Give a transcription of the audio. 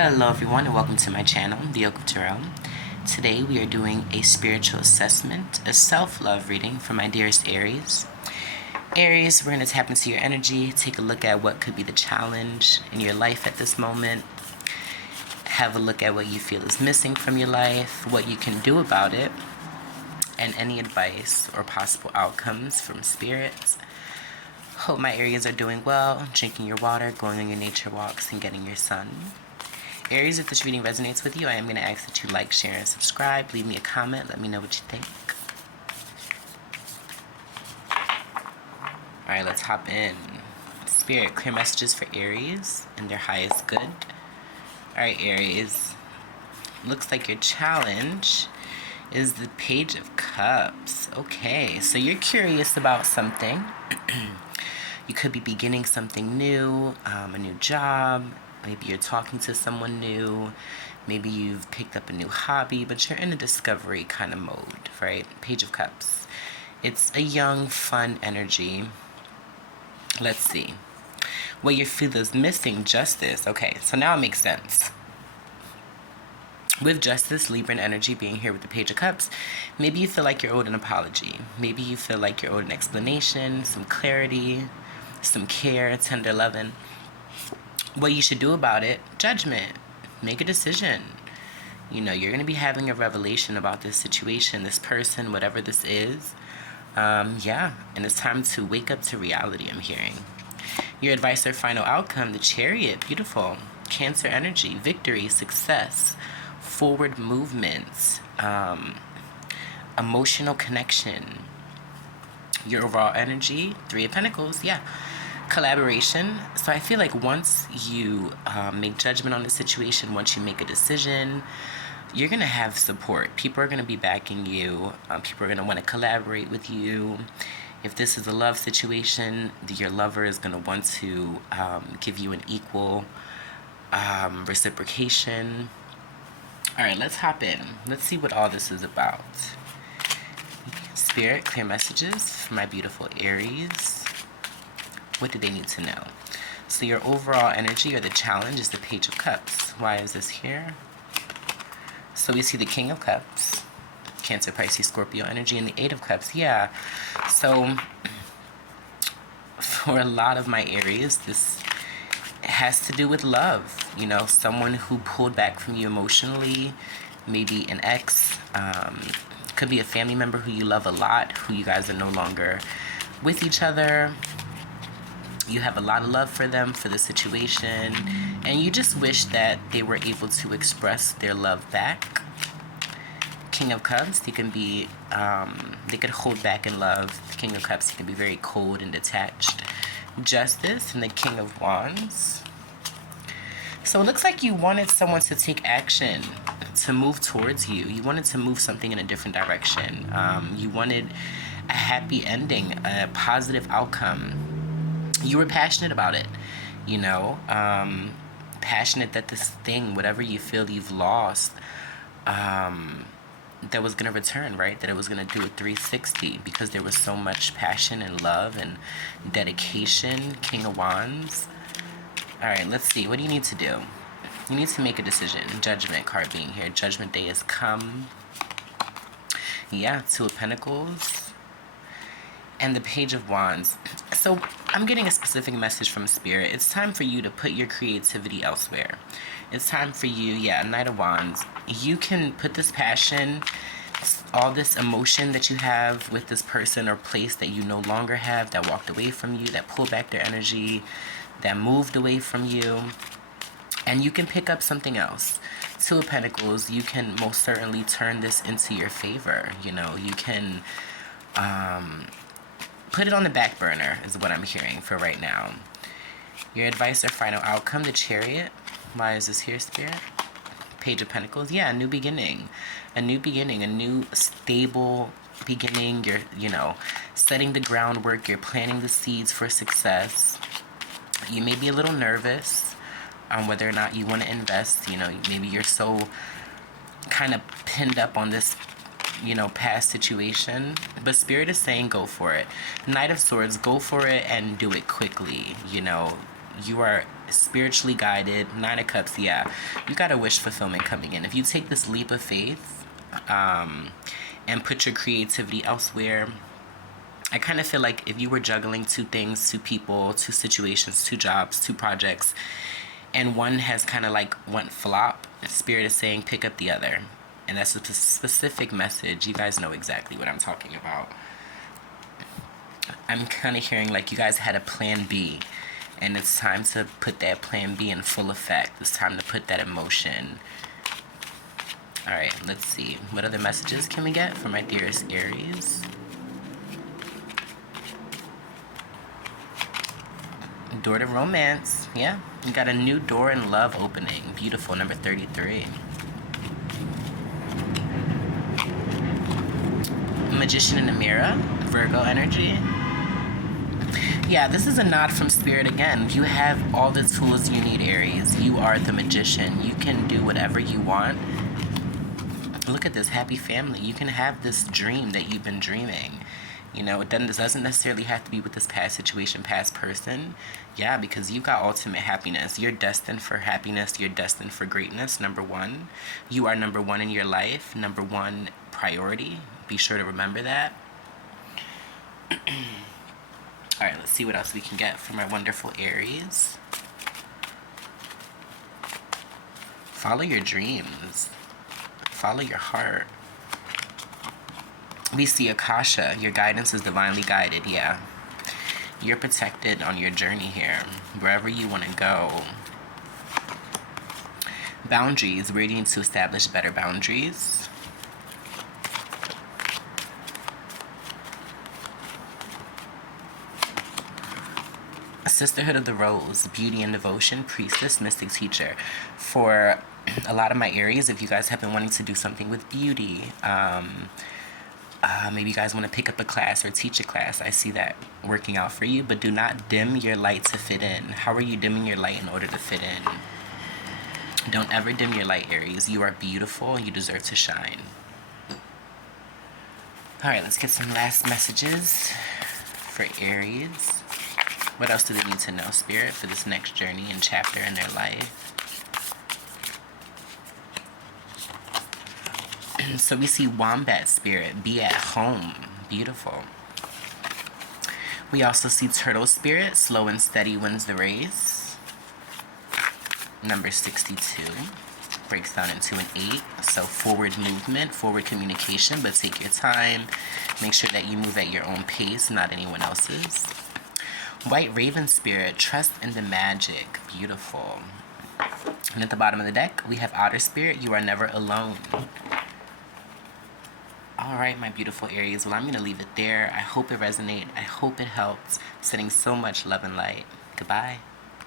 Hello everyone and welcome to my channel, The Oak of Tarot. Today we are doing a spiritual assessment, a self-love reading for my dearest Aries. Aries, we're going to tap into your energy, take a look at what could be the challenge in your life at this moment. Have a look at what you feel is missing from your life, what you can do about it, and any advice or possible outcomes from spirits. Hope my Aries are doing well, drinking your water, going on your nature walks, and getting your sun. Aries, if this reading resonates with you, I am going to ask that you like, share, and subscribe. Leave me a comment. Let me know what you think. Alright, let's hop in. Spirit, clear messages for Aries and their highest good. Alright, Aries. Looks like your challenge is the Page of Cups. Okay, so you're curious about something. You could be beginning something new, a new job. Maybe you're talking to someone new. Maybe you've picked up a new hobby, but you're in a discovery kind of mode, right? Page of Cups. It's a young, fun energy. Let's see. What you feel is missing, justice. Okay, so now it makes sense. With justice, Libran energy being here with the Page of Cups, maybe you feel like you're owed an apology. Maybe you feel like you're owed an explanation, some clarity, some care, tender loving. What you should do about it, judgment. Make a decision. You know, you're going to be having a revelation about this situation, this person, whatever this is. Yeah, and it's time to wake up to reality, I'm hearing. Your advice or final outcome, the Chariot, beautiful. Cancer energy, victory, success, forward movements, emotional connection. Your overall energy, Three of Pentacles, yeah. Collaboration. So I feel like once you make judgment on the situation, once you make a decision, you're going to have support. People are going to be backing you. People are going to want to collaborate with you. If this is a love situation, your lover is going to want to give you an equal reciprocation. All right, let's hop in. Let's see what all this is about. Spirit, clear messages for my beautiful Aries. What do they need to know? So your overall energy or the challenge is the Page of Cups. Why is this here? So we see the King of Cups, Cancer, Pisces, Scorpio energy, and the Eight of Cups. Yeah. So for a lot of my Aries, this has to do with love. You know, someone who pulled back from you emotionally, maybe an ex, could be a family member who you love a lot, who you guys are no longer with each other. You have a lot of love for them, for the situation, and you just wish that they were able to express their love back. King of Cups, they can be, they could hold back in love. The King of Cups, he can be very cold and detached. Justice and the King of Wands. So it looks like you wanted someone to take action, to move towards you. You wanted to move something in a different direction. You wanted a happy ending, a positive outcome. You were passionate about it, you know, passionate that this thing, whatever you feel you've lost, that was going to return, right? That it was going to do a 360 because there was so much passion and love and dedication. King of Wands. All right, let's see. What do you need to do? You need to make a decision. Judgment card being here. Judgment day has come. Yeah, Two of Pentacles. And the Page of Wands. So I'm getting a specific message from Spirit. It's time for you to put your creativity elsewhere. It's time for you, yeah, Knight of Wands. You can put this passion, all this emotion that you have with this person or place that you no longer have, that walked away from you, that pulled back their energy, that moved away from you, and you can pick up something else. Two of Pentacles, you can most certainly turn this into your favor. You know, you can put it on the back burner is what I'm hearing for right now. Your advice or final outcome, the Chariot. Why is this here, Spirit? Page of Pentacles. Yeah, a new beginning. A new beginning, a new stable beginning. You're, you know, setting the groundwork. You're planting the seeds for success. You may be a little nervous on whether or not you want to invest. You know, maybe you're so kind of pinned up on this, you know, past situation, but Spirit is saying go for it. Knight of Swords, go for it and do it quickly. You know, you are spiritually guided. Nine of Cups, yeah. You got a wish fulfillment coming in. If you take this leap of faith and put your creativity elsewhere, I kind of feel like if you were juggling two things, two people, two situations, two jobs, two projects, and one has kind of like went flop, Spirit is saying pick up the other. And that's a specific message. You guys know exactly what I'm talking about. I'm kind of hearing like you guys had a plan B, and it's time to put that plan B in full effect. It's time to put that in motion. All right, let's see. What other messages can we get from my dearest Aries? Door to romance. Yeah, you got a new door in love opening. Beautiful, number 33. Magician in the mirror, Virgo energy. Yeah, this is a nod from Spirit again. You have all the tools you need, Aries. You are the magician. You can do whatever you want. Look at this happy family. You can have this dream that you've been dreaming. You know, it doesn't necessarily have to be with this past situation, past person. Yeah, because you've got ultimate happiness. You're destined for happiness. You're destined for greatness, number one. You are number one in your life, number one priority. Be sure to remember that. All right, let's see what else we can get from our wonderful Aries. Follow your dreams. Follow your heart. We see Akasha. Your guidance is divinely guided. Yeah. You're protected on your journey here. Wherever you want to go. Boundaries. We're needing to establish better boundaries. Sisterhood of the Rose, Beauty and Devotion, Priestess, Mystic Teacher. For a lot of my Aries, if you guys have been wanting to do something with beauty, maybe you guys want to pick up a class or teach a class, I see that working out for you, but do not dim your light to fit in. How are you dimming your light in order to fit in? Don't ever dim your light, Aries. You are beautiful. You deserve to shine. All right, let's get some last messages for Aries. What else do they need to know, Spirit, for this next journey and chapter in their life? So we see Wombat Spirit, be at home. Beautiful. We also see Turtle Spirit, slow and steady wins the race. Number 62. Breaks down into an 8. So forward movement, forward communication, but take your time. Make sure that you move at your own pace, not anyone else's. White Raven Spirit, trust in the magic. Beautiful. And at the bottom of the deck, we have Otter Spirit, you are never alone. Alright, my beautiful Aries. Well, I'm going to leave it there. I hope it resonated. I hope it helped. Sending so much love and light. Goodbye.